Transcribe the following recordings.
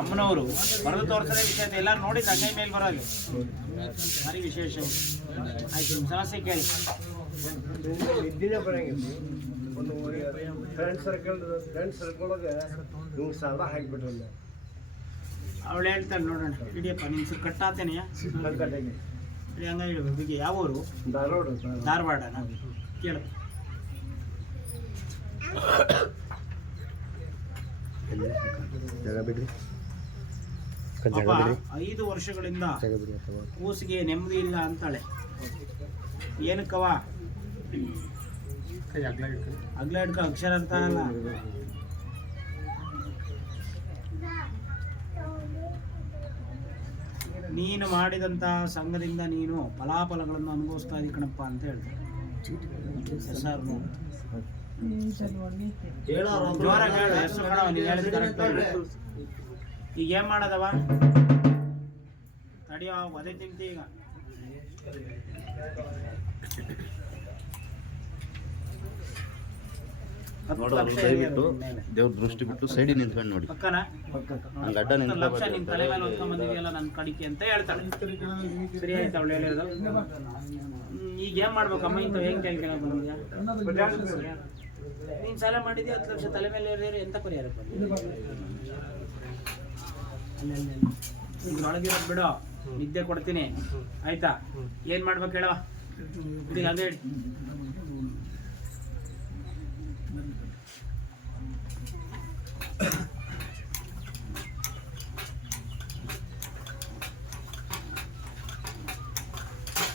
ಅಮ್ಮನವರು ಬರೆದು ತೋರಿಸೋದೇ ವಿಷಯ ಎಲ್ಲ ನೋಡಿ ತಂಗೈ ಮೇಲೆ ಬರೋದು ಭಾರಿ ವಿಶೇಷ. ಆಯ್ತು, ನಿಮ್ಮ ಸಮಸ್ಯೆ ಕೇಳಿ. ಇದ್ದಿನೇ ಬರಂಗಿಲ್ಲ. ಒಂದು ಫ್ರೆಂಡ್ ಸರ್ಕಲ್ ಒಳಗೆ 100,000 ಹಾಕಿಬಿಟ್ರಲ್ಲ. ಅವಳು ಹೇಳ್ತಾಳೆ ನೋಡೋಣ, ಹಿಡಿಯಪ್ಪ ನಿನ್ನ ಹೆಸರು ಕಟ್ಟಾತೇನೆಯಾ? ಹಂಗ ಹೇಳ್ಬೇಕು. ಯಾವ ಊರು? ಧಾರವಾಡನ? ಕೇಳು. ಪಾಪ 5 ವರ್ಷಗಳಿಂದ ಕೂಸಿಗೆ ನೆಮ್ಮದಿ ಇಲ್ಲ ಅಂತಾಳೆ. ಏನಕ್ಕವ? ಅಗ್ಲ ಹಿಡ್ಕ ಅಕ್ಷರ ಅಂತ ಅಲ್ಲ. ನೀನು ಮಾಡಿದಂತ ಸಂಘದಿಂದ ನೀನು ಫಲಾಫಲಗಳನ್ನು ಅನುಭವಿಸ್ತಾ ಇದ್ದೀ ಕಣಪ್ಪ ಅಂತ ಹೇಳ್ತಾರೆ. ಜೋರಾಗಿ ಹೇಳು, ಹೆಸರು ಕಣವ, ನೀನು ಹೇಳಿದ ಕರೆಕ್ಟ್. ಈಗ ಏನ್ ಮಾಡೋದವ? ತಡಿಯೋ, ಒದೆ ತಿಂತಿ ಈಗ. ದೇವ್ರ ದೃಷ್ಟಿ ಬಿಟ್ಟು ಸೈಡಿ ನಿಂತ್ಕೊಂಡು ನೋಡಿ. ಪಕ್ಕನ ಗಡ್ಡ ಲಕ್ಷ ನಿನ್ ತಲೆ ಮೇಲೆ ಹೊತ್ಕೊಂಡ್ ಬಂದಿದೆಯಲ್ಲ ನನ್ನ ಕಡಿಕೆ ಅಂತ ಹೇಳ್ತಾಳೆ. ಸರಿ ಆಯ್ತು ಅವಳು ಹೇಳಿರೋದು. ಈಗ ಏನ್ ಮಾಡ್ಬೇಕಮ್ಮ? ಇಂಥ ಹೆಂಗ್ ಕೇಳ್ಕೊಳ ಬಂದಿದ್ಯಾ? ನೀನ್ ಸಾಲ ಮಾಡಿದ್ಯಾ 10 ಲಕ್ಷ ತಲೆ ಮೇಲೆ ಎಂತ ಪರಿಹಾರ? ಇದ್ರೊಳಗಿರೋದು ಬಿಡು, ನಿದ್ದೆ ಕೊಡ್ತೀನಿ ಆಯ್ತಾ? ಏನ್ ಮಾಡ್ಬೇಕು ಹೇಳೋ? ಈಗ ಅದೇ ಹೇಳಿ.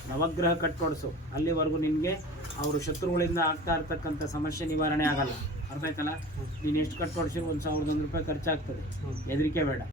ನವಗ್ರಹ ಕಟ್ಟೋಡಿಸು. ಅಲ್ಲಿವರೆಗೂ ನಿನಗೆ ಅವರು ಶತ್ರುಗಳಿಂದ ಆಗ್ತಾ ಇರ್ತಕ್ಕಂಥ ಸಮಸ್ಯೆ ನಿವಾರಣೆ ಆಗಲ್ಲ. ಅರ್ಥ ಆಯ್ತಲ್ಲ? ನೀನು ಎಷ್ಟು ಕಟ್ಟೋಡಿಸಿ 1,001 ರೂಪಾಯಿ ಖರ್ಚಾಗ್ತದೆ. ಹೆದರಿಕೆ ಬೇಡ.